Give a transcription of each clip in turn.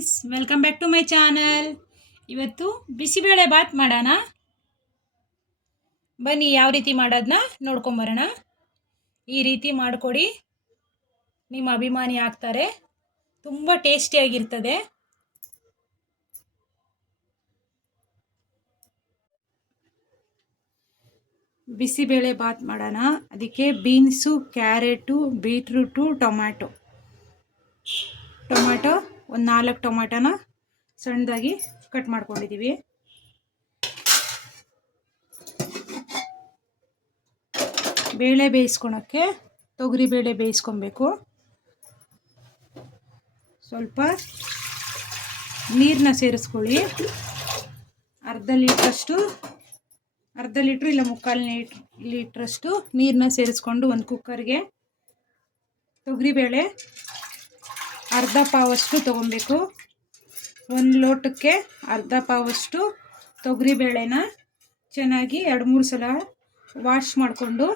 Friends welcome back to my channel ಇವತ್ತು ಬಿಸಿಬೇಳೆ ಬಾತ್ ಮಾಡೋಣ. ಬನ್ನಿ, ಯಾವ ರೀತಿ ಮಾಡೋದನ್ನ ನೋಡ್ಕೊಂಬರೋಣ ಈ ರೀತಿ ಮಾಡಿಕೊಡಿ. ನಿಮ್ಮ ಅಭಿಮಾನಿ ಆಗ್ತಾರೆ. ತುಂಬ ಟೇಸ್ಟಿಯಾಗಿರ್ತದೆ ಬಿಸಿಬೇಳೆ ಬಾತ್ ಮಾಡೋಣ. ಅದಕ್ಕೆ beans, carrot, beetroot, tomato. Tomato ಒಂದು ನಾಲ್ಕು ಟೊಮೆಟೊನ ಸಣ್ಣದಾಗಿ ಕಟ್ ಮಾಡ್ಕೊಂಡಿದ್ದೀವಿ ಬೇಳೆ ಬೇಯಿಸ್ಕೊಳಕ್ಕೆ ತೊಗರಿ ಬೇಳೆ ಬೇಯಿಸ್ಕೊಬೇಕು. ಸ್ವಲ್ಪ ನೀರನ್ನ ಸೇರಿಸ್ಕೊಳ್ಳಿ. ಅರ್ಧ ಲೀಟ್ರಷ್ಟು, ಅರ್ಧ ಲೀಟ್ರ್ ಇಲ್ಲ ಮುಕ್ಕಾಲು ಲೀಟ್, ಲೀಟ್ರಷ್ಟು ನೀರನ್ನ ಸೇರಿಸ್ಕೊಂಡು ಒಂದು ಕುಕ್ಕರ್ಗೆ ತೊಗರಿಬೇಳೆ ಅರ್ಧ ಪಾವಷ್ಟು ತೊಗೊಬೇಕು. ಒಂದು ಲೋಟಕ್ಕೆ ಅರ್ಧ ಪಾವಷ್ಟು ತೊಗರಿಬೇಳೆನ ಚೆನ್ನಾಗಿ ಎರಡು ಮೂರು ಸಲ ವಾಶ್ ಮಾಡಿಕೊಂಡು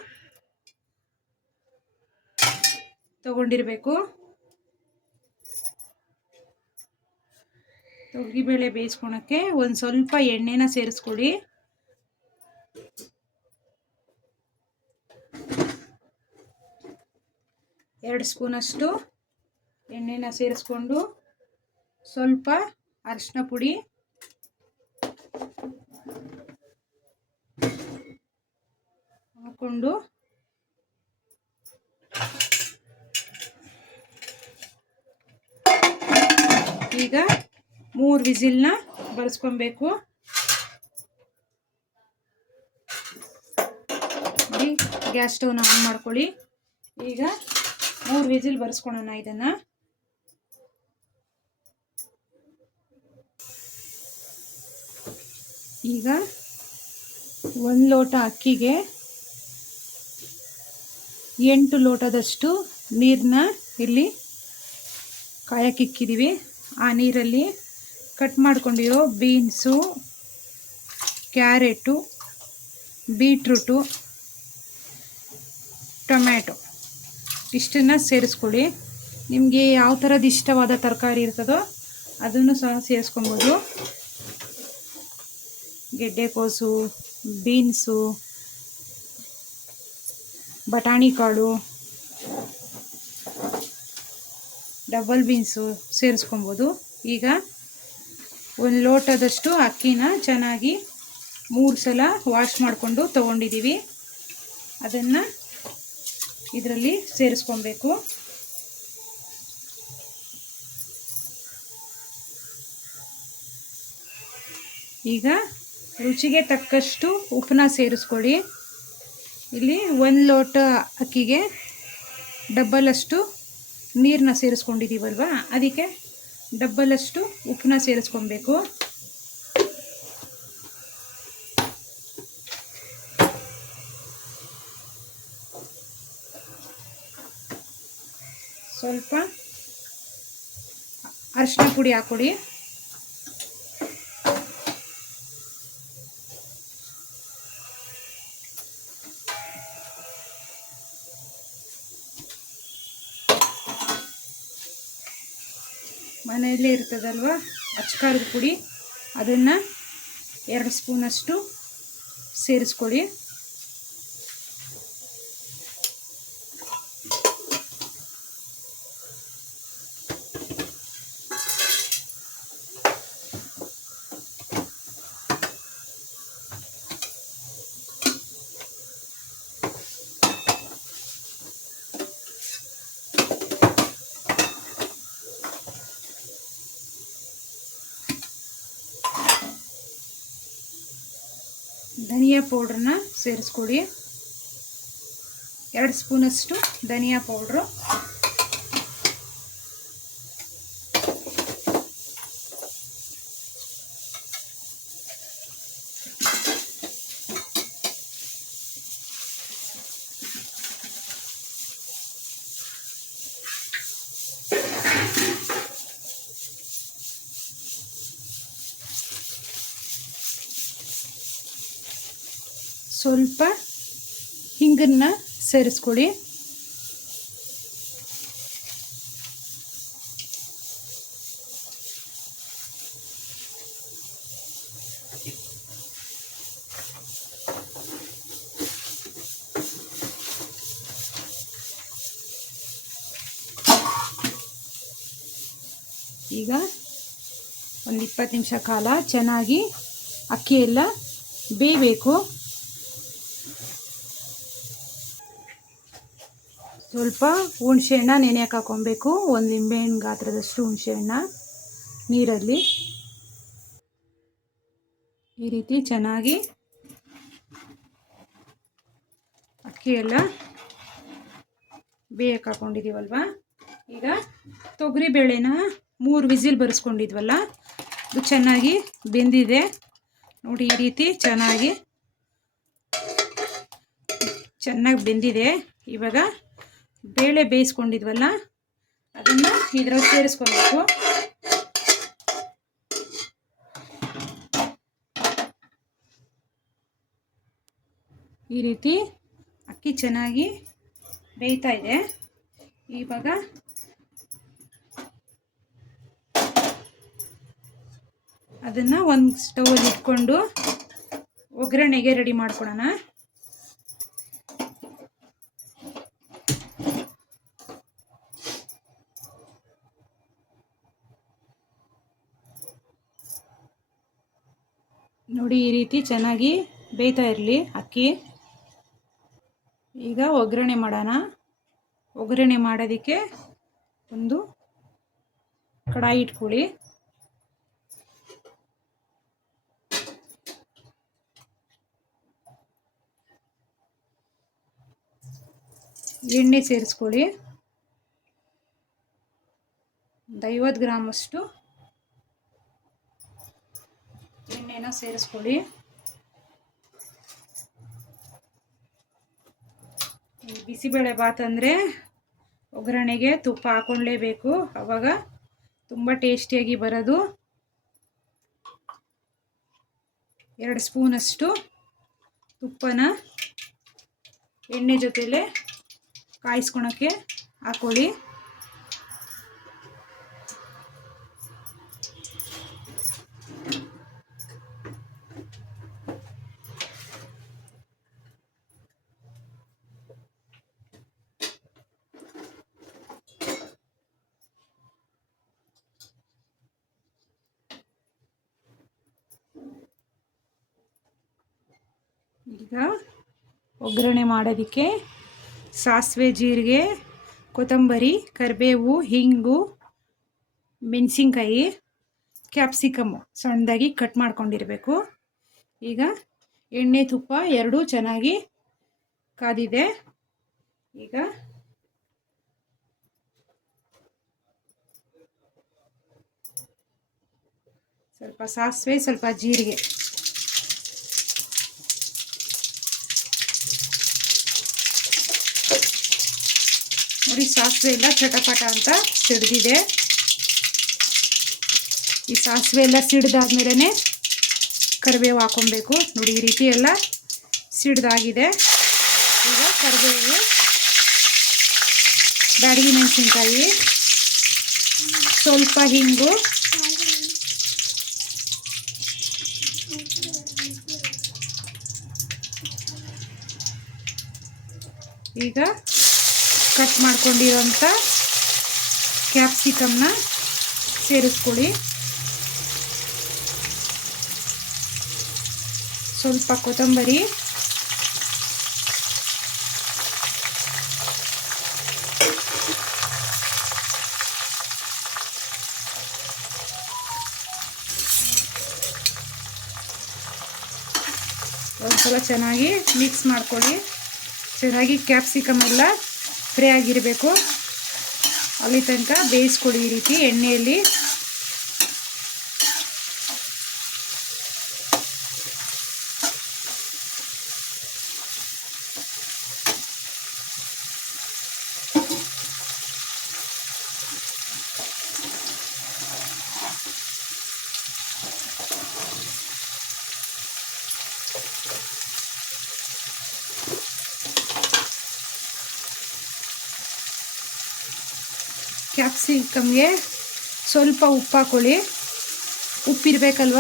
ತಗೊಂಡಿರಬೇಕು. ತೊಗರಿಬೇಳೆ ಬೇಯಿಸ್ಕೊಳಕ್ಕೆ ಒಂದು ಸ್ವಲ್ಪ ಎಣ್ಣೆನ ಸೇರಿಸ್ಕೊಳ್ಳಿ ಎರಡು ಸ್ಪೂನಷ್ಟು ಎಣ್ಣೆನ ಸೇರಿಸ್ಕೊಂಡು ಸ್ವಲ್ಪ ಅರಿಶಿನ ಪುಡಿ. ಹಾಕ್ಕೊಂಡು ಈಗ ಮೂರು ವಿಸಿಲ್ನ ಬಳಸ್ಕೊಬೇಕು. ಗ್ಯಾಸ್ ಸ್ಟವ್ನ ಆನ್ ಮಾಡ್ಕೊಳ್ಳಿ. ಈಗ ಮೂರು ವಿಸಿಲ್ ಬರ್ಸ್ಕೊಳೋಣ ಇದನ್ನು. ಈಗ ಒಂದು ಲೋಟ ಅಕ್ಕಿಗೆ ಎಂಟು ಲೋಟದಷ್ಟು ನೀರನ್ನ ಇಲ್ಲಿ ಕಾಯಕ್ಕಿಕ್ಕಿದ್ದೀವಿ ಆ ನೀರಲ್ಲಿ ಕಟ್ ಮಾಡ್ಕೊಂಡಿರೋ ಬೀನ್ಸು, ಕ್ಯಾರೆಟು, ಬೀಟ್ರೂಟು, ಟೊಮ್ಯಾಟೊ ಇಷ್ಟನ್ನು ಸೇರಿಸ್ಕೊಳ್ಳಿ. ನಿಮಗೆ ಯಾವ ಥರದ ಇಷ್ಟವಾದ ತರಕಾರಿ ಇರ್ತದೋ ಅದನ್ನು ಸಹ ಸೇರಿಸ್ಕೊಬೋದು. ಗೆಡ್ಡೆಕೋಸು ಬೀನ್ಸು, ಬಟಾಣಿ ಕಾಳು, ಡಬಲ್ ಬೀನ್ಸು ಸೇರಿಸ್ಕೊಬೋದು. ಈಗ ಒಂದು ಲೋಟದಷ್ಟು ಅಕ್ಕಿನ ಚೆನ್ನಾಗಿ ಮೂರು ಸಲ ವಾಶ್ ಮಾಡಿಕೊಂಡು ತೊಗೊಂಡಿದ್ದೀವಿ ಅದನ್ನು ಇದರಲ್ಲಿ ಸೇರಿಸ್ಕೊಬೇಕು. ಈಗ ರುಚಿಗೆ ತಕ್ಕಷ್ಟು ಉಪ್ಪನ್ನ ಸೇರಿಸ್ಕೊಳ್ಳಿ. ಇಲ್ಲಿ ಒಂದು ಲೋಟ ಅಕ್ಕಿಗೆ ಡಬ್ಬಲಷ್ಟು ನೀರನ್ನ ಸೇರಿಸ್ಕೊಂಡಿದ್ದೀವಲ್ವ ಅದಕ್ಕೆ ಡಬ್ಬಲಷ್ಟು ಉಪ್ಪನ್ನ ಸೇರಿಸ್ಕೊಬೇಕು. ಸ್ವಲ್ಪ ಅರಿಶಿನ ಪುಡಿ ಹಾಕ್ಕೊಡಿ ಮನೆಯಲ್ಲೇ ಇರ್ತದಲ್ವ? ಅಚ್ಚಕಾರದ ಪುಡಿ. ಅದನ್ನು ಎರಡು ಸ್ಪೂನಷ್ಟು ಸೇರಿಸ್ಕೊಳ್ಳಿ ಧನಿಯಾ ಪೌಡ್ರನ್ನ ಸೇರಿಸ್ಕೊಳ್ಳಿ. ಎರಡು ಸ್ಪೂನಷ್ಟು ಧನಿಯಾ ಪೌಡ್ರು ಸ್ವಲ್ಪ ಹಿಂಗನ್ನು ಸೇರಿಸ್ಕೊಳ್ಳಿ ಈಗ ಒಂದು ಇಪ್ಪತ್ತು ನಿಮಿಷ ಕಾಲ ಚೆನ್ನಾಗಿ ಅಕ್ಕಿ ಎಲ್ಲ ಬೇಯಬೇಕು. ಸ್ವಲ್ಪ ಹುಣಸೆಹಣ್ಣ ನೆನೆಯಕ್ಕೆ ಹಾಕೊಬೇಕು. ಒಂದು ನಿಂಬೆಹಣ್ಣು ಗಾತ್ರದಷ್ಟು ಹುಣಸೆಹಣ್ಣ ನೀರಲ್ಲಿ. ಈ ರೀತಿ ಚೆನ್ನಾಗಿ ಅಕ್ಕಿ ಎಲ್ಲ ಬೇಯಕ್ಕೆ ಹಾಕೊಂಡಿದ್ದೀವಲ್ವ ಈಗ ತೊಗರಿ ಬೇಳೆನ ಮೂರು ವಿಸಿಲ್ ಬರೆಸ್ಕೊಂಡಿದ್ವಲ್ಲ, ಅದು ಚೆನ್ನಾಗಿ ಬೆಂದಿದೆ. ನೋಡಿ, ಈ ರೀತಿ ಚೆನ್ನಾಗಿ ಚೆನ್ನಾಗಿ ಬೆಂದಿದೆ. ಇವಾಗ ಬೇಳೆ ಬೇಯಿಸ್ಕೊಂಡಿದ್ವಲ್ಲ, ಅದನ್ನು ಇದ್ರಲ್ಲಿ ಸೇರಿಸ್ಕೊಬೇಕು. ಈ ರೀತಿ ಅಕ್ಕಿ ಚೆನ್ನಾಗಿ ಬೇಯ್ತಾ ಇದೆ. ಇವಾಗ ಅದನ್ನು ಒಂದು ಸ್ಟವಲ್ಲಿ ಇಟ್ಕೊಂಡು ಒಗ್ಗರಣೆಗೆ ರೆಡಿ ಮಾಡ್ಕೊಳ್ಳೋಣ ನೋಡಿ ಈ ರೀತಿ ಚೆನ್ನಾಗಿ ಬೇಯ್ತಾ ಇರಲಿ ಅಕ್ಕಿ. ಈಗ ಒಗ್ಗರಣೆ ಮಾಡೋಣ. ಒಗ್ಗರಣೆ ಮಾಡೋದಕ್ಕೆ ಒಂದು ಕಡಾಯಿ ಇಟ್ಕೊಳ್ಳಿ. ಎಣ್ಣೆ ಸೇರಿಸ್ಕೊಳ್ಳಿ. ಒಂದು ಐವತ್ತು ಗ್ರಾಮಷ್ಟು ಎಣ್ಣೆನ ಸೇರಿಸ್ಕೊಳ್ಳಿ. ಈ ಬಿಸಿಬೇಳೆ ಭಾತ್ ಅಂದರೆ ಒಗ್ಗರಣೆಗೆ ತುಪ್ಪ ಹಾಕ್ಕೊಳ್ಳೇಬೇಕು ಆವಾಗ ತುಂಬ ಟೇಸ್ಟಿಯಾಗಿ ಬರೋದು. ಎರಡು ಸ್ಪೂನಷ್ಟು ತುಪ್ಪನ ಎಣ್ಣೆ ಜೊತೆಲೆ ಕಾಯಿಸ್ಕೊಳಕ್ಕೆ ಹಾಕೊಳ್ಳಿ. ಈಗ ಒಗ್ಗರಣೆ ಮಾಡೋದಕ್ಕೆ ಸಾಸಿವೆ ಜೀರಿಗೆ, ಕೊತ್ತಂಬರಿ, ಕರಿಬೇವು, ಹಿಂಗು, ಮೆಣಸಿನ್ಕಾಯಿ ಕ್ಯಾಪ್ಸಿಕಮ್ಮು ಸಣ್ಣದಾಗಿ ಕಟ್ ಮಾಡ್ಕೊಂಡಿರಬೇಕು. ಈಗ ಎಣ್ಣೆ ತುಪ್ಪ ಎರಡೂ ಚೆನ್ನಾಗಿ ಕಾದಿದೆ. ಈಗ ಸ್ವಲ್ಪ ಸಾಸಿವೆ, ಸ್ವಲ್ಪ ಜೀರಿಗೆ. ನೋಡಿ ಸಾಸಿವೆ ಎಲ್ಲ ಚಟಪಟ ಅಂತ ಸಿಡ್ದಿದೆ. ಈ ಸಾಸಿವೆ ಎಲ್ಲ ಸಿಡ್ದಾದ್ಮೇಲೆ ಕರಿಬೇವು ಹಾಕೊಬೇಕು ನೋಡಿ ಈ ರೀತಿ ಎಲ್ಲ ಸಿಡ್ದಾಗಿದೆ. ಈಗ ಕರಿಬೇವು, ಬ್ಯಾಡಗಿ ಮೆಣಸಿನ್ಕಾಯಿ, ಸ್ವಲ್ಪ ಹಿಂಗು, ಈಗ ಕಟ್ ಮಾಡ್ಕೊಂಡಿರೋಂಥ ಕ್ಯಾಪ್ಸಿಕಮ್ನ ಸೇರಿಸ್ಕೊಳ್ಳಿ. ಸ್ವಲ್ಪ ಕೊತ್ತಂಬರಿ. ಒಂದ್ಸಲ ಚೆನ್ನಾಗಿ ಮಿಕ್ಸ್ ಮಾಡ್ಕೊಳ್ಳಿ. ಚೆನ್ನಾಗಿ ಕ್ಯಾಪ್ಸಿಕಮ್ ಎಲ್ಲ ಫ್ರೈ ಆಗಿರಬೇಕು. ಅಲ್ಲಿ ತನಕ ಬೇಯಿಸ್ಕೊಳ್ಳಿ ಈ ರೀತಿ ಎಣ್ಣೆಯಲ್ಲಿ. ಸಿಹಿ ಸ್ವಲ್ಪ ಉಪ್ಪು ಹಾಕ್ಕೊಳ್ಳಿ ಉಪ್ಪಿರಬೇಕಲ್ವ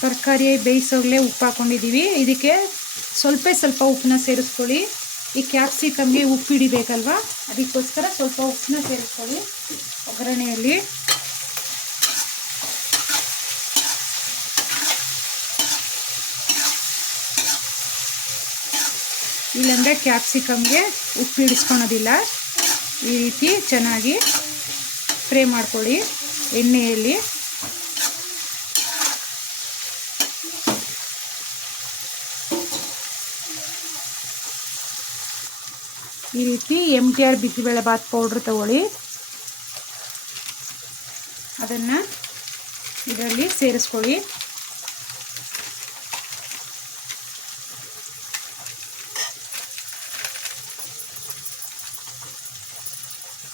ತರಕಾರಿ ಬೇಯಿಸೋಗಲೇ ಉಪ್ಪು ಹಾಕ್ಕೊಂಡಿದ್ದೀವಿ ಇದಕ್ಕೆ ಸ್ವಲ್ಪ ಸ್ವಲ್ಪ ಉಪ್ಪನ್ನ ಸೇರಿಸ್ಕೊಳ್ಳಿ. ಈ ಕ್ಯಾಪ್ಸಿಕಮ್ಗೆ ಉಪ್ಪು ಹಿಡಿಬೇಕಲ್ವ? ಅದಕ್ಕೋಸ್ಕರ ಸ್ವಲ್ಪ ಉಪ್ಪನ್ನ ಸೇರಿಸ್ಕೊಳ್ಳಿ ಒಗ್ಗರಣೆಯಲ್ಲಿ. ಇಲ್ಲಾಂದರೆ ಕ್ಯಾಪ್ಸಿಕಮ್ಗೆ ಉಪ್ಪು ಹಿಡಿಸ್ಕೊಳೋದಿಲ್ಲ. ಈ ರೀತಿ ಚೆನ್ನಾಗಿ ಫ್ರೈ ಮಾಡ್ಕೊಳ್ಳಿ. ಎಣ್ಣೆಯಲ್ಲಿ. ಈ ರೀತಿ M T R bisibele bath powder ತಗೊಳ್ಳಿ. ಅದನ್ನು ಇದರಲ್ಲಿ ಸೇರಿಸ್ಕೊಳ್ಳಿ.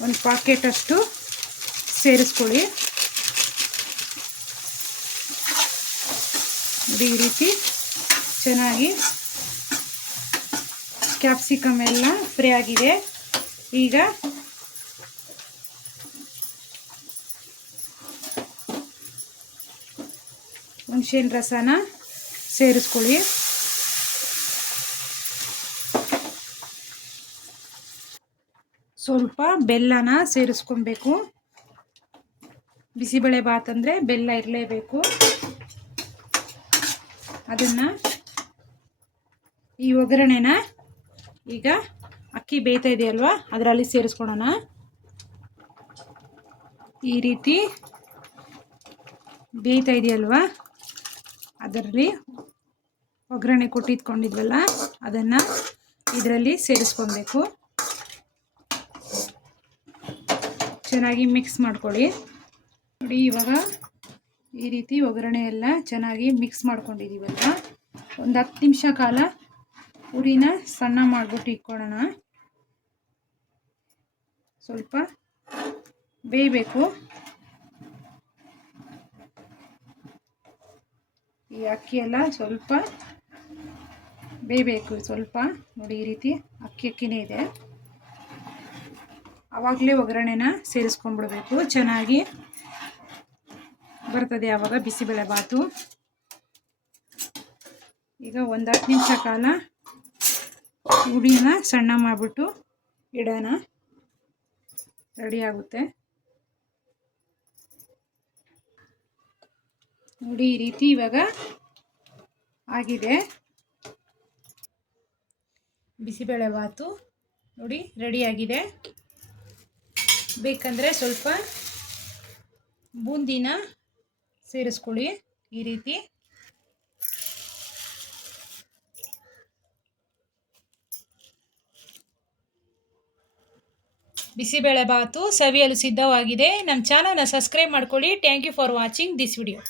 ಒಂದು ಪಾಕೆಟಷ್ಟು ಸೇರಿಸ್ಕೊಳ್ಳಿ. ಈ ರೀತಿ ಚೆನ್ನಾಗಿ ಕ್ಯಾಪ್ಸಿಕಮ್ ಎಲ್ಲ ಫ್ರೈ ಆಗಿದೆ. ಈಗ ಹುಣಸೆಹಣ್ಣು ರಸನ ಸೇರಿಸ್ಕೊಳ್ಳಿ. ಸ್ವಲ್ಪ ಬೆಲ್ಲನ ಸೇರಿಸ್ಕೊಬೇಕು. ಬಿಸಿಬೇಳೆ ಬಾತ್ ಅಂದರೆ ಬೆಲ್ಲ ಇರಲೇಬೇಕು. ಅದನ್ನು ಈ ಒಗ್ಗರಣೆನ ಈಗ ಅಕ್ಕಿ ಬೇಯ್ತಾ ಇದೆಯಲ್ವಾ, ಅದರಲ್ಲಿ ಸೇರಿಸ್ಕೊಳೋಣ. ಈ ರೀತಿ ಬೇಯ್ತಾ ಇದೆಯಲ್ವಾ, ಅದರಲ್ಲಿ ಒಗ್ಗರಣೆ ಕೊಟ್ಟಿದ್ಕೊಂಡಿದ್ವಲ್ಲ ಅದನ್ನು ಇದರಲ್ಲಿ ಸೇರಿಸ್ಕೊಬೇಕು. ಚೆನ್ನಾಗಿ ಮಿಕ್ಸ್ ಮಾಡ್ಕೊಳ್ಳಿ. ನೋಡಿ, ಇವಾಗ ಈ ರೀತಿ ಒಗ್ಗರಣೆ ಎಲ್ಲ ಚೆನ್ನಾಗಿ ಮಿಕ್ಸ್ ಮಾಡ್ಕೊಂಡಿದ್ದೀವಲ್ಲ ಒಂದು ಹತ್ತು ನಿಮಿಷ ಕಾಲ ಉರಿನ ಸಣ್ಣ ಮಾಡಿಬಿಟ್ಟು ಇಟ್ಕೊಳ್ಳೋಣ. ಸ್ವಲ್ಪ ಬೇಯಬೇಕು. ಈ ಅಕ್ಕಿ ಎಲ್ಲ ಸ್ವಲ್ಪ ಬೇಯಬೇಕು, ಸ್ವಲ್ಪ. ನೋಡಿ, ಈ ರೀತಿ ಅಕ್ಕಿ ಅಕ್ಕಿನೇ ಇದೆ. ಆವಾಗಲೇ ಒಗ್ಗರಣೆನ ಸೇರಿಸ್ಕೊಂಡ್ಬಿಡ್ಬೇಕು ಚೆನ್ನಾಗಿ ಬರ್ತದೆ ಆವಾಗ ಬಿಸಿಬೇಳೆ ಬಾತು. ಈಗ ಒಂದು ಹತ್ತು ನಿಮಿಷ ಕಾಲ ಹುಡಿನ ಸಣ್ಣ ಮಾಡಿಬಿಟ್ಟು ಇಡೋಣ. ರೆಡಿ ಆಗುತ್ತೆ. ನೋಡಿ ಈ ರೀತಿ ಇವಾಗ ಆಗಿದೆ. ಬಿಸಿಬೇಳೆ ಬಾತು ನೋಡಿ ರೆಡಿಯಾಗಿದೆ ಬೇಕಂದರೆ ಸ್ವಲ್ಪ ಬೂಂದಿನ ಸೇರಿಸ್ಕೊಳ್ಳಿ ಈ ರೀತಿ. ಬಿಸಿಬೇಳೆ ಬಾತು ಸವಿಯಲು ಸಿದ್ಧವಾಗಿದೆ. ನಮ್ಮ ಚಾನಲ್ನ ಸಬ್ಸ್ಕ್ರೈಬ್ ಮಾಡ್ಕೊಳ್ಳಿ. Thank you for watching this video